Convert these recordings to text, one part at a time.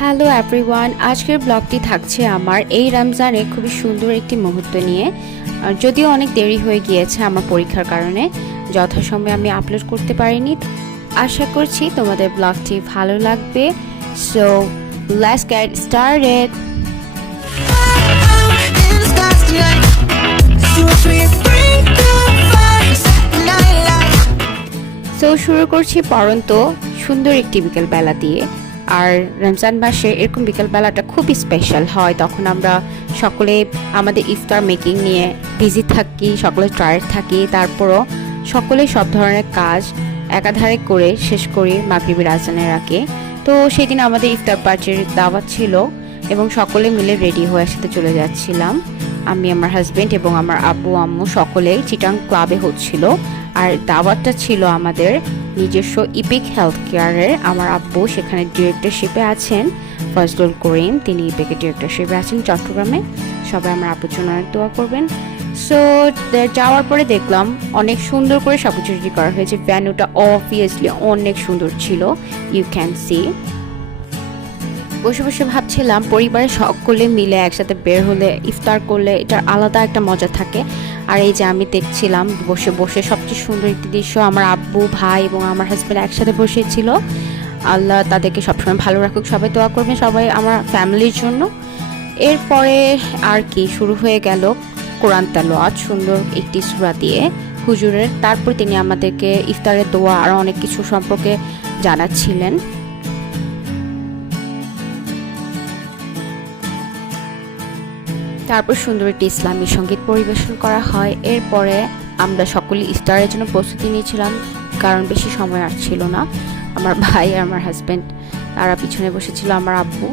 Hello everyone, আজকের ব্লগটি থাকছে আমার এই রমজানে খুবই সুন্দর একটি মুহূর্ত নিয়ে। যদিও অনেক দেরি হয়ে গিয়েছে আমার পরীক্ষার কারণে, যথাসময়ে আমি আপলোড করতে পারিনি। আশা করছি তোমাদের ব্লগটি ভালো লাগবে। So let's get started. So শুরু করছি পরন্ত সুন্দর একটি বিকেলবেলা দিয়ে। আর রমজান মাসে এরকম বিকেলবেলাটা খুবই স্পেশাল হয়, তখন আমরা সকলে আমাদের ইফতার মেকিং নিয়ে বিজি থাকি, সকলে টায়ার্ড থাকি, তারপরও সকলে সব ধরনের কাজ একাধারে করে শেষ করি মাগরিবের আজানের আগে। তো সেদিন আমাদের ইফতার পার্টির দাওয়াত ছিল এবং সকলে মিলে রেডি হয়ে একসাথে চলে যাচ্ছিলাম। আমি, আমার হাজব্যান্ড এবং আমার আব্বু আম্মু সকলেই চিটাং ক্লাবে হচ্ছিল। আর দাওয়াতটা ছিল আমাদের নিজস্ব ইপিক হেলথ কেয়ারের। আমার আব্বু সেখানে ডিরেক্টরশিপে আছেন, ফজলুল করিম, তিনি ইপিকের ডিরেক্টরশিপে আছেন চট্টগ্রামে। সবাই আমার আব্বুর জন্য অনেক দোয়া করবেন। সো যাওয়ার পরে দেখলাম অনেক সুন্দর করে সব কিছু রেডি করা হয়েছে। ভ্যানুটা অবভিয়াসলি অনেক সুন্দর ছিল, ইউ ক্যান সি। বসে বসে ভাবছিলাম পরিবারের সকলে মিলে একসাথে বের হলে ইফতার করলে এটার আলাদা একটা মজা থাকে। আর এই যে আমি দেখছিলাম বসে বসে সবচেয়ে সুন্দর একটি দৃশ্য, আমার আব্বু, ভাই এবং আমার হাজব্যান্ড একসাথে বসেছিল। আল্লাহ তাদেরকে সবসময় ভালো রাখুক, সবাই দোয়া করবেন সবাই আমার ফ্যামিলির জন্য। এরপরে আর কি শুরু হয়ে গেল কোরআন তেলাওয়াত সুন্দর একটি সূরা দিয়ে হুজুরের। তারপর তিনি আমাদেরকে ইফতারের দোয়া আর অনেক কিছু সম্পর্কে জানাচ্ছিলেন। তারপর সুন্দর একটি ইসলামী সঙ্গীত পরিবেশন করা হয়। এরপরে আমরা সকলে ইফতারের জন্য প্রস্তুতি নিয়েছিলাম, কারণ বেশি সময় আর ছিল না। আমার ভাই আর আমার হাজব্যান্ড তারা পিছনে বসেছিল, আমার আব্বু।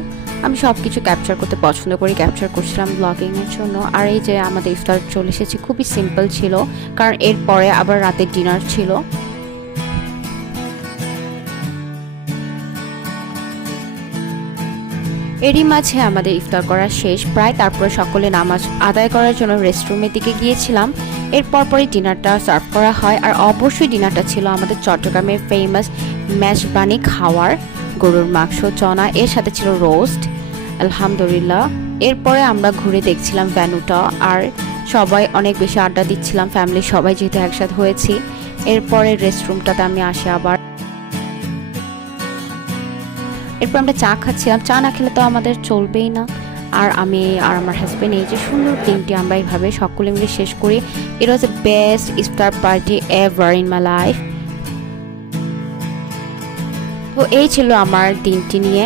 আমি সব কিছু ক্যাপচার করতে পছন্দ করি, ক্যাপচার করছিলাম ব্লগিংয়ের জন্য। আর এই যে আমাদের ইফতার চলে এসেছে, খুবই সিম্পল ছিল, কারণ এরপরে আবার রাতের ডিনার ছিল। এরই মাঝে আমাদের ইফতার করা শেষ প্রায়। তারপরে সকলে নামাজ আদায় করার জন্য রেস্টরুমের দিকে গিয়েছিলাম। এরপর পরে ডিনারটা সার্ভ করা হয়। আর অবশ্যই ডিনারটা ছিল আমাদের চট্টগ্রামের ফেমাস মেজবানি খাওয়ার, গরুর মাংস, চনা, এর সাথে ছিল রোস্ট, আলহামদুলিল্লাহ। এরপরে আমরা ঘুরে দেখছিলাম ভ্যানুটা আর সবাই অনেক বেশি আড্ডা দিচ্ছিলাম, ফ্যামিলির সবাই যেহেতু একসাথে হয়েছি। এরপরে রেস্টরুমটাতে আমি আসি আবার। এরপর আমরা চা খাচ্ছিলাম, চা না খেলে তো আমাদের চলবেই না। আর আমি আর আমার হাজব্যান্ড এই যে সুন্দর দিনটি আমরা এইভাবে সকলে মিলে শেষ করি। It was the best iftar party ever in my life. তো এই ছিল আমার দিনটি নিয়ে।